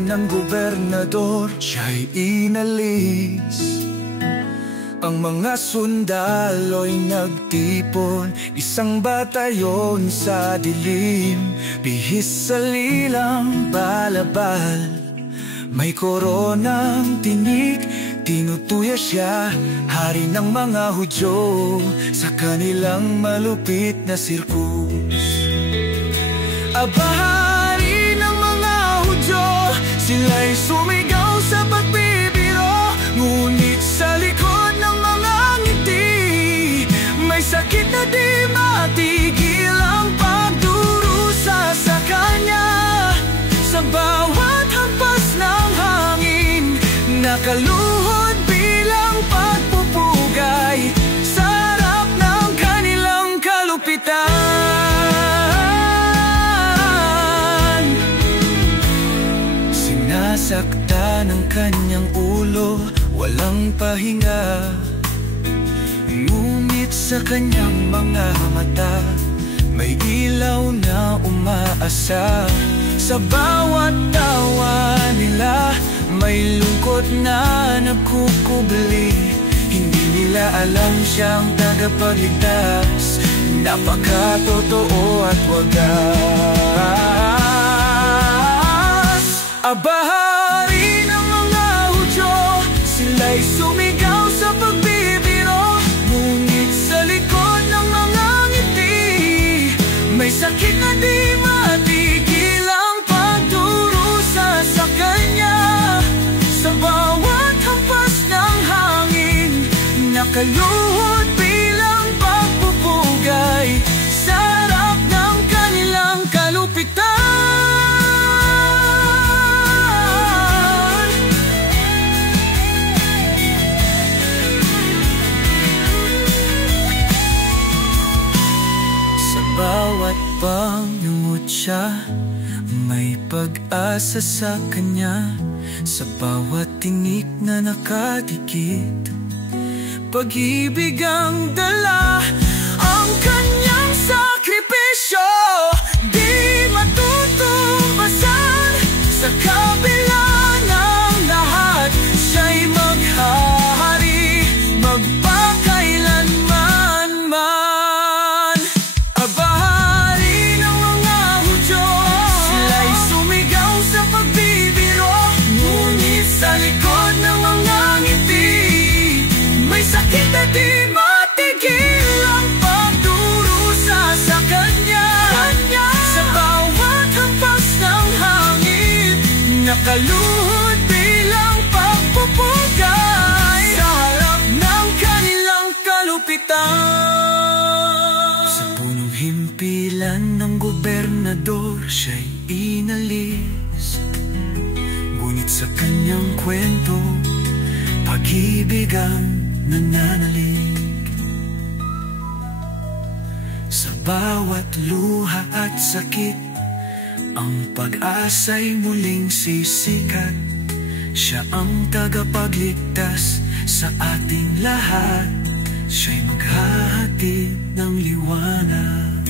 ng gobernador, siya'y inalis. Ang mga sundalo'y nagtipon, isang batayon sa dilim. Bihis sa lilang balabal, may koronang tinik. Tinutuya siya, hari ng mga Hudyo, sa kanilang malupit na sirkus. Abahari ng mga Hudyo, sila'y sumigaw sa pagbibiro. Ngunit sa likod ng mga ngiti, may sakit na di matigil ang pagdurusa sa kanya. Sa bawat hampas ng hangin, nakaluhod bilang pagpupugay sa harap ng kanilang kalupitan. Sinasaktan ang kanyang ulo, walang pahinga. Ngunit sa kanyang mga mata, may ilaw na umaasa. Sa bawat tawa nila, may lungkot na nagkukubli. Hindi nila alam siyang tagapagligtas, napakatotoo at wagas. Abahari ng mga Hudyo, sila'y sumigaw sa pagbibiro. Ngunit sa likod ng mga ngiti, may sakit na di matigil ang pagdurusa sa kanya. Sa bawat hampas ng hangin, nakaluhod bilang pagpupugay sa harap ng kanilang kalupitan. Sa bawat pangungutya, may pag-asa sa kanya. Sa bawat tinik na nakadikit, pag-ibig ang dala. Ang kanyang sakripisyo di matutumbasan. Sa kabila ng lahat, siya'y maghahari magpakailanman man. Abahari ng mga Hudyo, sila'y sumigaw sa pagbibiro. Ngunit sa likod ng mga ngiti, may sakit na di matigil ang pagdurusa sa kanya. Sa bawat hampas ng hangin, nakaluhod bilang pagpupugay sa harap ng kanilang kalupitan. Sa punong himpilan ng gobernador, siya'y inalis. Ngunit sa kanyang kwento, pag-ibig ang nananalig. Sa bawat luha at sakit, ang pag-asa'y muling sisikat. Siya ang tagapagligtas sa ating lahat, siya'y maghahatid ng liwanag.